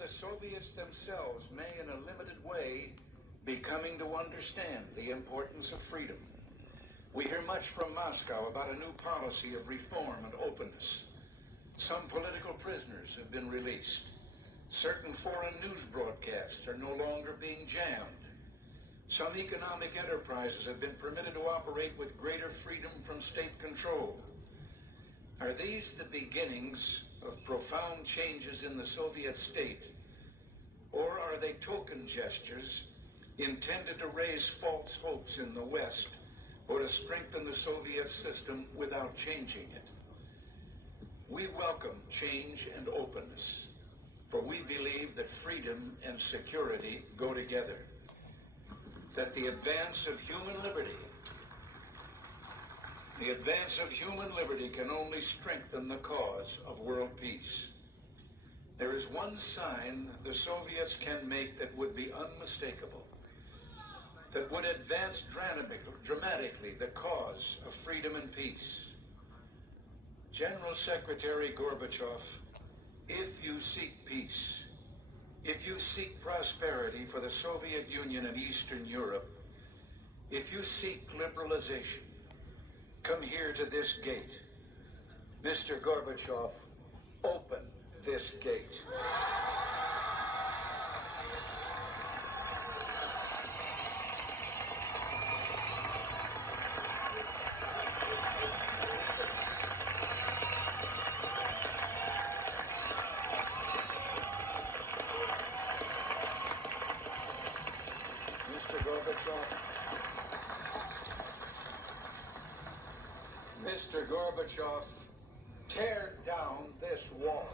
the Soviets themselves may, in a limited way, be coming to understand the importance of freedom. We hear much from Moscow about a new policy of reform and openness. Some political prisoners have been released. Certain foreign news broadcasts are no longer being jammed. Some economic enterprises have been permitted to operate with greater freedom from state control. Are these the beginnings of profound changes in the Soviet state, or are they token gestures intended to raise false hopes in the West or to strengthen the Soviet system without changing it? We welcome change and openness, for we believe that freedom and security go together, that the advance of human liberty can only strengthen the cause of world peace. There is one sign the Soviets can make that would be unmistakable, that would advance dramatically the cause of freedom and peace. General Secretary Gorbachev, if you seek peace, if you seek prosperity for the Soviet Union and Eastern Europe, if you seek liberalization, come here to this gate. Mr. Gorbachev, open this gate. Mr. Gorbachev, tear down this wall.